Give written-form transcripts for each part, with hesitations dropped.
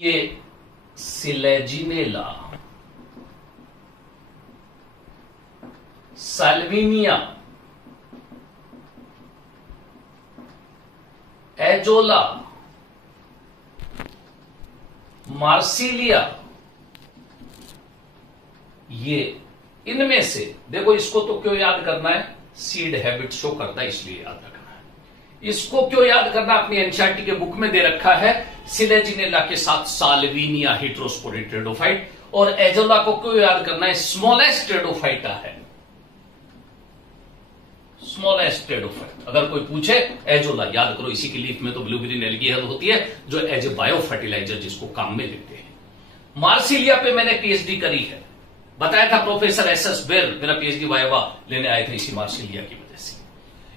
ये Selaginella, Salvinia, Azolla, Marsilea, ये इनमें से देखो, इसको तो क्यों याद करना है, सीड हैबिट शो करता है इसलिए याद रखना है। इसको क्यों याद करना, अपनी एनसीईआरटी के बुक में दे रखा है, सिलेजिनेला के साथ साल्विनिया हेटेरोस्पोरिक टेरिडोफाइट, और एजोला को क्यों याद करना है, स्मॉलेस्ट टेरिडोफाइटा है, स्मॉलेस्ट टेरिडोफाइट। अगर कोई पूछे एजोला याद करो, इसी की लीफ में तो ब्लूबेरी एल्गी होती है जो एज ए बायो फर्टिलाइजर जिसको काम में लेते हैं। मार्सिलिया पे मैंने पीएचडी करी है, बताया था प्रोफेसर एसएस बेर मेरा पीएचडी वाइवा लेने आए थे इसी मार्सिलिया की वजह से।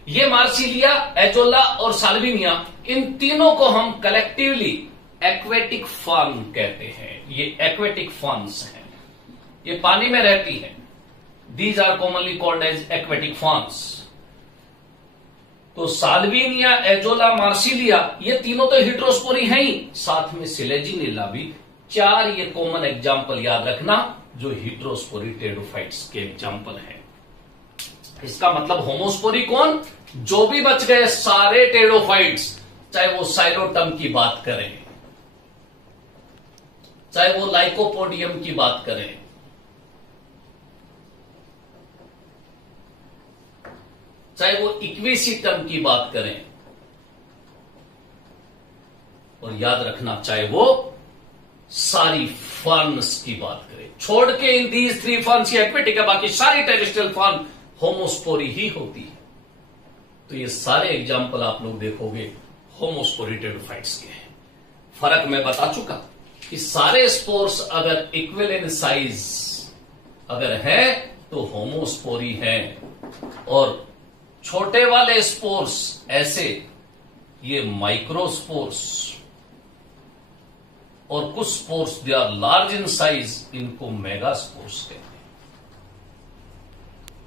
ये मार्सिलिया, एजोला और साल्विनिया, इन तीनों को हम कलेक्टिवली एक्वेटिक फर्न कहते हैं। ये एक्वेटिक फर्न्स हैं, ये पानी में रहती है। These are commonly called as aquatic ferns. तो साल्विनिया, एजोला, मार्सिलिया, ये तीनों तो हेटेरोस्पोरी हैं ही, साथ में सिलेजिनेला भी। चार ये कॉमन एग्जाम्पल याद रखना जो हेटेरोस्पोरी टेरिडोफाइट्स के एग्जाम्पल हैं। इसका मतलब होमोस्पोरी कौन, जो भी बच गए सारे टेरिडोफाइट्स, चाहे वो साइलोटम की बात करें, चाहे वो लाइकोपोडियम की बात करें, चाहे वो इक्विसिटम की बात करें, और याद रखना चाहे वो सारी फर्न्स की बात करें, छोड़ के इन दीज थ्री फर्न्स ये एक्वेटिक है, बाकी सारी टेरेस्ट्रियल फर्न होमोस्पोरी ही होती है। तो ये सारे एग्जाम्पल आप लोग देखोगे होमोस्पोरी टेरिडोफाइट्स के हैं। फर्क मैं बता चुका कि सारे स्पोर्स अगर इक्वल इन साइज अगर है तो होमोस्पोरी है, और छोटे वाले स्पोर्स ऐसे ये माइक्रोस्पोर्स, और कुछ spores they are large in size, इनको मेगास्पोर्स कहते हैं।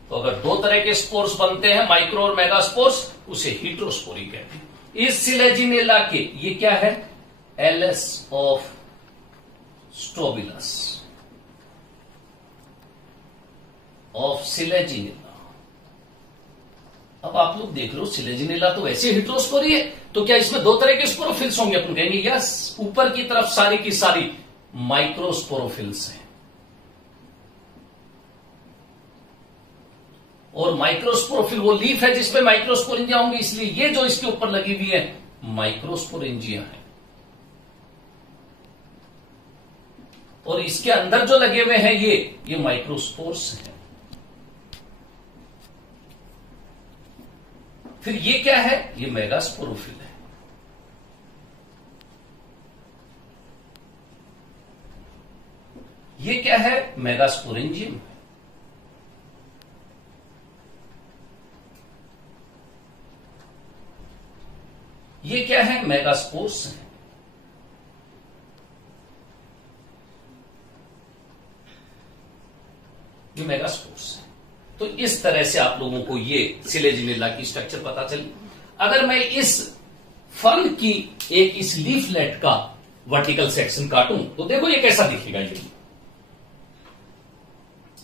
तो अगर दो तरह के स्पोर्स बनते हैं, माइक्रो और मेगास्पोर्स, उसे हेटेरोस्पोरी कहते हैं। इस सिलेजिनेला के ये क्या है, LS of strobilus of Selaginella. अब आप लोग देख लो, सिलेजिनेला तो वैसे हेटेरोस्पोरी है, तो क्या इसमें दो तरह के स्पोरोफिल्स होंगे, अपन कहेंगे यस। ऊपर की तरफ सारी की सारी माइक्रोस्पोरोफिल्स हैं, और माइक्रोस्पोरोफिल वो लीफ है जिसपे माइक्रोस्पोरेंजिया होंगी, इसलिए ये जो इसके ऊपर लगी हुई है माइक्रोस्पोरेंजिया है, और इसके अंदर जो लगे हुए हैं ये माइक्रोस्पोर्स हैं। फिर ये क्या है, ये मेगास्पोरोफिल है। ये क्या है, मेगास्पोरेंजियम है। ये क्या है, मेगास्पोर्स है। ये मेगास्पोर्स है। तो इस तरह से आप लोगों को ये सिलेजिनेला की स्ट्रक्चर पता चली। अगर मैं इस फर्न की एक इस लीफलेट का वर्टिकल सेक्शन काटूं तो देखो ये कैसा दिखेगा।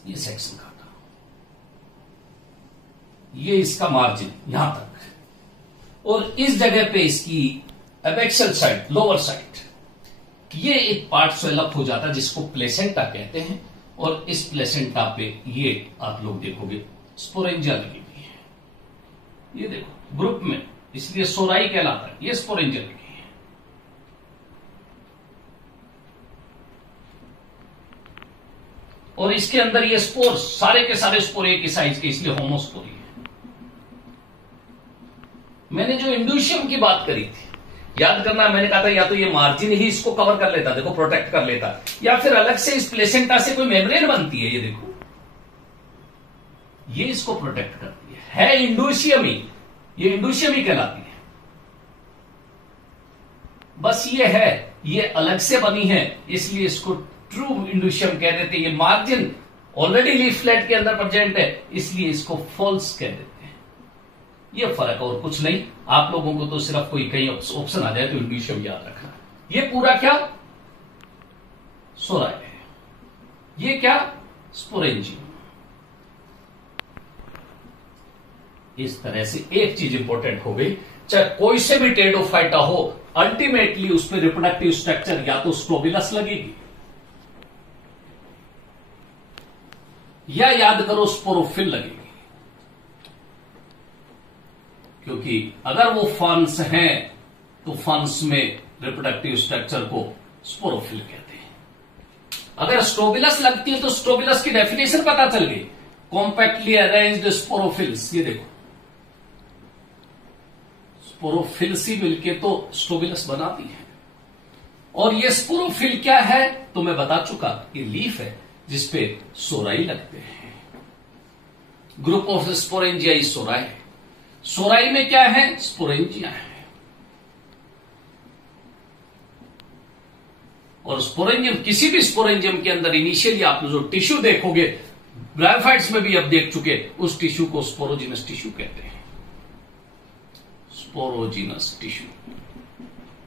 ये सेक्शन काटा, ये इसका मार्जिन यहां तक, और इस जगह पे इसकी एबैक्सियल साइड, लोअर साइड, ये एक पार्ट स्वेलअप हो जाता है जिसको प्लेसेंटा कहते हैं, और इस प्लेसेंटा पे ये आप लोग देखोगे स्पोरेंजिया लगी हुई है। ये देखो ग्रुप में, इसलिए सोराई कहलाता है। ये स्पोरेंजिया लगी है। और इसके अंदर ये स्पोर्स, सारे के सारे स्पोर एक ही साइज के, इसलिए होमोस्पोरी है। मैंने जो इंड्यूशियम की बात करी थी, याद करना, मैंने कहा था या तो ये मार्जिन ही इसको कवर कर लेता, देखो प्रोटेक्ट कर लेता, या फिर अलग से इस प्लेसेंटा से कोई मेम्ब्रेन बनती है, ये देखो, ये इसको प्रोटेक्ट करती है इंड्यूशियम ही, ये इंड्यूशियम ही कहलाती है। बस ये है, ये अलग से बनी है, इसलिए इसको ट्रू इंड्यूशियम कह देते हैं। ये मार्जिन ऑलरेडी लीफलेट के अंदर प्रेजेंट है, इसलिए इसको फॉल्स कह देते हैं। ये फर्क और कुछ नहीं। आप लोगों को तो सिर्फ कोई कहीं ऑप्शन आ जाए तो इंड्यूशियम याद रखना। ये पूरा क्या सोराई है। ये क्या? स्पोरेंजियम। इस तरह से एक चीज इंपॉर्टेंट हो गई, चाहे कोई से भी टेरिडोफाइटा हो, अल्टीमेटली उस पर रिप्रोडक्टिव स्ट्रक्चर या तो स्ट्रोबिलस लगेगी या याद करो स्पोरोफिल लगेगी, क्योंकि अगर वो फंस हैं तो फंस में रिप्रोडक्टिव स्ट्रक्चर को स्पोरोफिल कहते हैं। अगर स्ट्रोबिलस लगती है तो स्ट्रोबिलस की डेफिनेशन पता चल गई, कॉम्पैक्टली अरेंज्ड स्पोरोफिल्स। ये देखो, स्पोरोफिल्स ही मिलके तो स्ट्रोबिलस बनाती है। और ये स्पोरोफिल क्या है तो मैं बता चुका, ये लीफ है जिसपे सोराई लगते हैं। Group of sporangia is सोराई। सोराई में क्या है? स्पोरेंजिया है। और स्पोरेंजियम, किसी भी स्पोरेंजियम के अंदर इनिशियली आप जो टिश्यू देखोगे, ब्रायोफाइट्स में भी अब देख चुके, उस टिश्यू को स्पोरोजिनस टिश्यू कहते हैं। स्पोरोजिनस टिश्यू,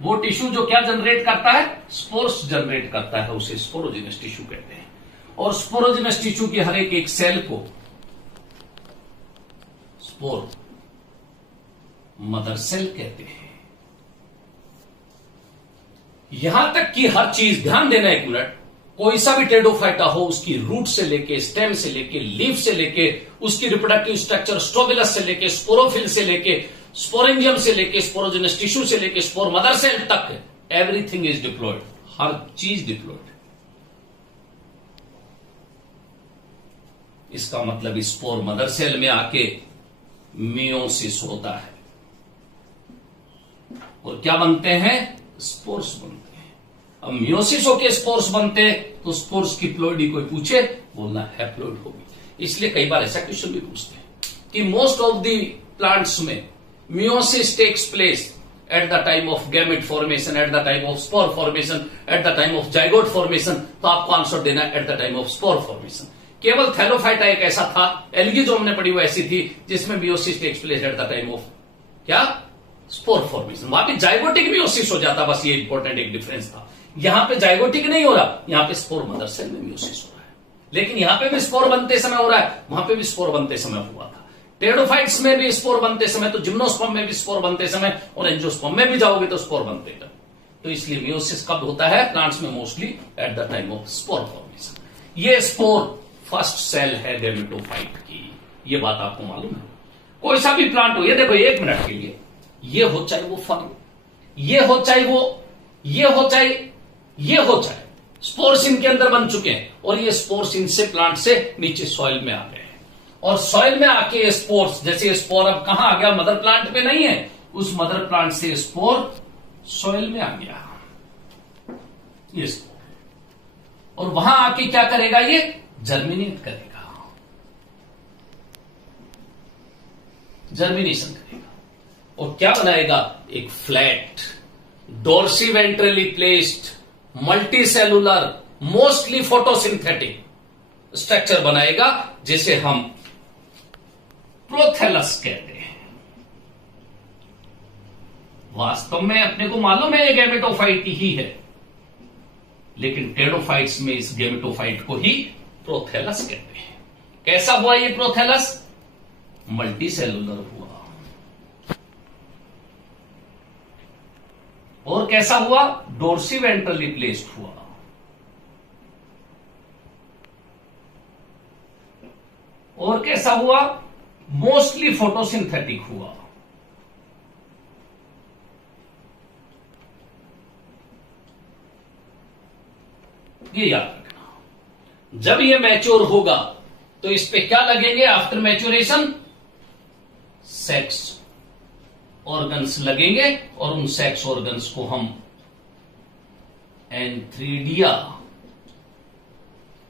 वो टिश्यू जो क्या जनरेट करता है? स्पोर्स जनरेट करता है, उसे स्पोरोजिनस टिश्यू कहते हैं। और स्पोरोजिनस टिश्यू की हर एक सेल को स्पोर मदर सेल कहते हैं। यहां तक कि हर चीज, ध्यान देना एक मिनट, कोई सा भी टेरिडोफाइटा हो, उसकी रूट से लेके, स्टेम से लेके, लीफ से लेके, उसकी रिप्रोडक्टिव स्ट्रक्चर स्ट्रोबिलस से लेके, स्पोरोफिल से लेके, स्पोरेंजियम से लेके, स्पोरोजिनस टिश्यू से लेके, स्पोर मदर सेल तक, एवरीथिंग इज डिप्लॉयड, हर चीज डिप्लॉयड। इसका मतलब स्पोर मदर सेल में आके मियोसिस होता है और क्या बनते हैं? स्पोर्स बनते हैं। अब मियोसिस होके स्पोर्स बनते तो स्पोर्स की प्लॉइडी कोई पूछे, बोलना हैप्लॉइड होगी। इसलिए कई बार ऐसा क्वेश्चन भी पूछते हैं कि मोस्ट ऑफ द प्लांट्स में meiosis takes place at the time of gamete formation, at the time of spore formation, at the time of zygote formation. तो आपको आंसर देना at the time of spore formation. केवल Thallophyta एक ऐसा था, algae जो हमने पढ़ी वो ऐसी थी जिसमें meiosis takes place at the time of क्या? Spore formation. वहां पे जाइगोटिक मियोसिस हो जाता, बस ये इंपॉर्टेंट एक डिफरेंस था। यहां पे जाइगोटिक नहीं हो रहा, यहां पे स्पोर मदर सेल में मियोसिस हो रहा है। लेकिन यहां पे भी स्पोर बनते समय हो रहा है, वहां पे भी स्पोर बनते समय हुआ था। टेरिडोफाइट्स में भी स्पोर बनते समय, तो जिम्नोस्पर्म में भी स्पोर बनते समय, और एंजियोस्पर्म में भी जाओगे तो स्पोर बनते हैं। तो इसलिए मियोसिस कब होता है? प्लांट्स में mostly eight the time of spore formation. ये स्पोर फर्स्ट सेल है गैमेटोफाइट की, ये बात आपको मालूम है। कोई सा भी प्लांट हो, ये देखो एक मिनट के लिए, ये हो चाहे वो फल, ये हो चाहे वो, ये हो चाहे ये हो चाहे, स्पोर्स इनके अंदर बन चुके हैं और ये स्पोर्स इनसे प्लांट से नीचे सॉइल में आ गए हैं। और सॉइल में आके स्पोर्स, जैसे स्पोर अब कहां आ गया? मदर प्लांट पे नहीं है, उस मदर प्लांट से स्पोर सॉइल में आ गया, ये स्पोर। और वहां आके क्या करेगा? ये जर्मिनेट करेगा, जर्मिनेशन करेगा और क्या बनाएगा? एक flat dorsi ventrally placed multi cellular mostly photosynthetic structure बनाएगा, जिसे हम प्रोथैलस कहते हैं। वास्तव में अपने को मालूम है ये गैमेटोफाइट ही है, लेकिन टेरिडोफाइट्स में इस गैमेटोफाइट को ही प्रोथैलस कहते हैं। कैसा हुआ ये प्रोथैलस? मल्टी सेलुलर हुआ। और कैसा हुआ? डोर्सी वेंट्रली प्लेस्ड हुआ। और कैसा हुआ? मोस्टली फोटोसिंथेटिक हुआ। ये याद रखना। जब ये मैच्योर होगा तो इस पे क्या लगेंगे? आफ्टर मैच्योरेशन सेक्स ऑर्गन्स लगेंगे और उन सेक्स ऑर्गन्स को हम एंथ्रीडिया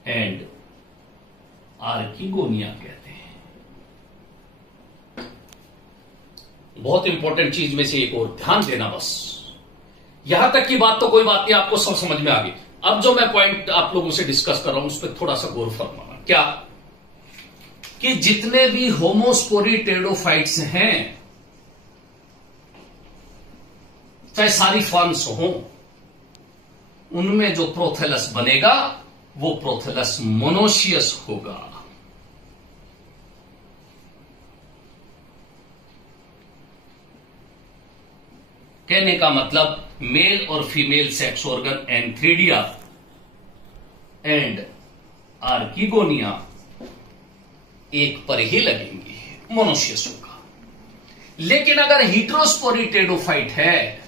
एंड आर्किगोनिया कहते हैं। बहुत इंपॉर्टेंट चीज में से एक और ध्यान देना, बस यहां तक की बात तो कोई बात नहीं, आपको सब समझ में आ गई। अब जो मैं पॉइंट आप लोगों से डिस्कस कर रहा हूं उस पर थोड़ा सा गौर फरमाना। क्या? कि जितने भी होमोस्पोरी टेरिडोफाइट्स हैं, चाहे सारी फॉर्म्स हो, उनमें जो प्रोथेलस बनेगा वो प्रोथेलस मोनोशियस होगा। कहने का मतलब मेल और female sex organ antheridia and archegonia एक पर ही लगेंगी, मोनोशियस होगा। लेकिन अगर हीट्रोस्पोरी टेडोफाइट है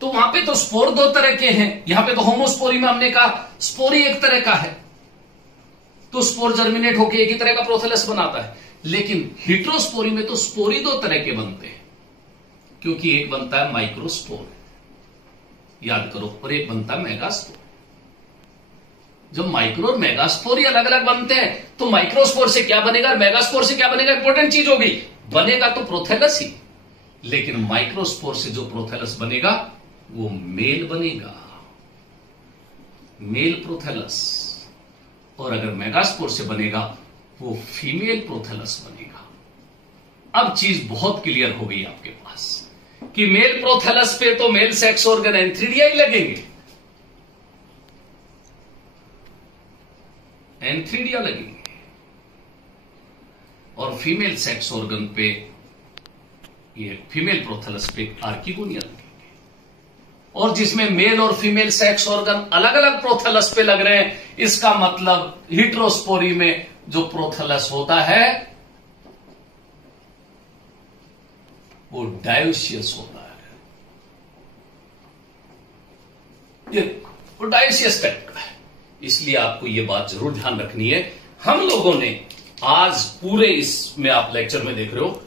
तो वहां पे तो स्पोर दो तरह के हैं, यहां पे तो होमोस्पोरी में हमने कहा स्पोरी एक तरह का है, तो स्पोर जर्मिनेट होकर एक ही तरह का प्रोथेलस बनाता है। लेकिन हीट्रोस्पोरी में तो स्पोरी दो तरह के बनते हैं, क्योंकि एक बनता है माइक्रोस्पोर, याद करो, और एक बनता है मेगास्पोर। जब माइक्रो और मेगास्पोर अलग अलग बनते हैं तो माइक्रोस्पोर से क्या बनेगा और मेगास्पोर से क्या बनेगा, इंपॉर्टेंट चीज होगी। बनेगा तो प्रोथेलस ही, लेकिन माइक्रोस्पोर से जो प्रोथेलस बनेगा वो मेल बनेगा, मेल प्रोथेलस, और अगर मेगास्पोर से बनेगा वो फीमेल प्रोथेलस बनेगा। अब चीज बहुत क्लियर हो गई आपके पास कि मेल प्रोथेलस पे तो मेल सेक्स ऑर्गन एंथ्रीडिया ही लगेंगे, एंथ्रीडिया लगेंगे, और फीमेल सेक्स ऑर्गन पे, ये फीमेल प्रोथेलस पे आर्किगोनिया लगेंगे। और जिसमें मेल और फीमेल सेक्स ऑर्गन अलग अलग प्रोथेलस पे लग रहे हैं, इसका मतलब हीट्रोस्पोरी में जो प्रोथेलस होता है वो डायोसियस होता है, ये वो डायोसियस टाइप का है। इसलिए आपको ये बात जरूर ध्यान रखनी है। हम लोगों ने आज पूरे इसमें आप लेक्चर में देख रहे हो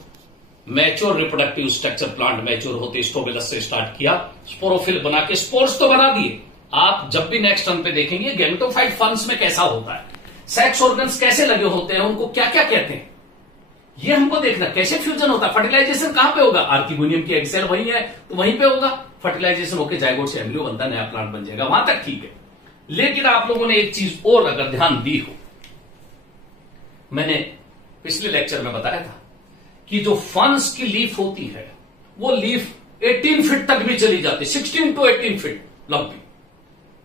mature reproductive structure, plant mature होते स्टोबेलस से स्टार्ट किया, स्पोरोफिल बना के स्पोर्स तो बना दिए। आप जब भी नेक्स्ट टर्न पे देखेंगे गैमेटोफाइट फंस में कैसा होता है, सेक्स ऑर्गन्स कैसे लगे होते हैं, उनको क्या क्या कहते हैं, ये हमको देखना। कैसे फ्यूजन होता है, फर्टिलाइजेशन कहां पे होगा, आर्किगोनियम की एग सेल वही है तो वहीं पे होगा, फर्टिलाइजेशन होकर जाइगोट से एम्ब्रियो बनता है, नया प्लांट बन जाएगा, वहां तक ठीक है। लेकिन आप लोगों ने एक चीज और अगर ध्यान दी हो, मैंने पिछले लेक्चर में बताया था कि जो फंस की लीफ होती है वो लीफ 18 फीट तक भी चली जाती है, 16 to 18 फीट लंबी।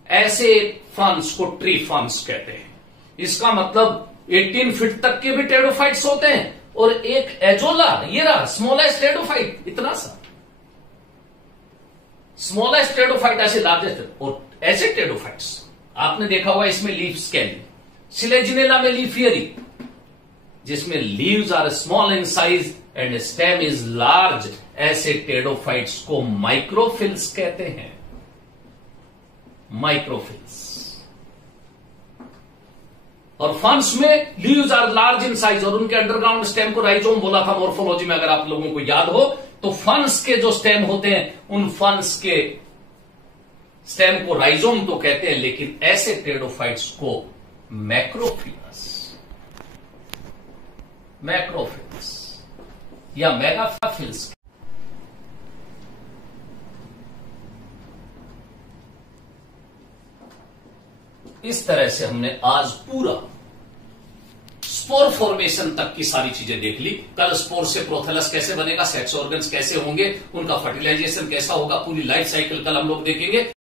ऐसे फंस को ट्री फंस कहते हैं। इसका मतलब 18 फीट तक के भी टेडोफाइट्स होते हैं, और एक एजोला, ये रहा स्मॉलेस्ट टेडोफाइट, इतना सा स्मॉलेस्ट टेडोफाइट, ऐसे लार्जेस्ट। और ऐसे टेडोफाइट्स आपने देखा हुआ इसमें लीफ स्केली, सिलेजिनेला में लीफियरी, जिसमें leaves are small in size and stem is large, ऐसे टेडोफाइट्स को माइक्रोफिल्स कहते हैं, माइक्रोफिल्स। और फंस में leaves are large in size, और उनके अंडरग्राउंड स्टेम को राइजोम बोला था मॉर्फोलॉजी में, अगर आप लोगों को याद हो तो। फंस के जो स्टेम होते हैं उन फंस के स्टेम को राइजोम तो कहते हैं, लेकिन ऐसे टेडोफाइट्स को मैक्रोफिलस, मैक्रोफिल्स या मेगाफिल्स। इस तरह से हमने आज पूरा स्पोर फॉर्मेशन तक की सारी चीजें देख ली। कल स्पोर से प्रोथेलस कैसे बनेगा, सेक्स ऑर्गन्स कैसे होंगे, उनका फर्टिलाइजेशन कैसा होगा, पूरी लाइफ साइकिल कल हम लोग देखेंगे।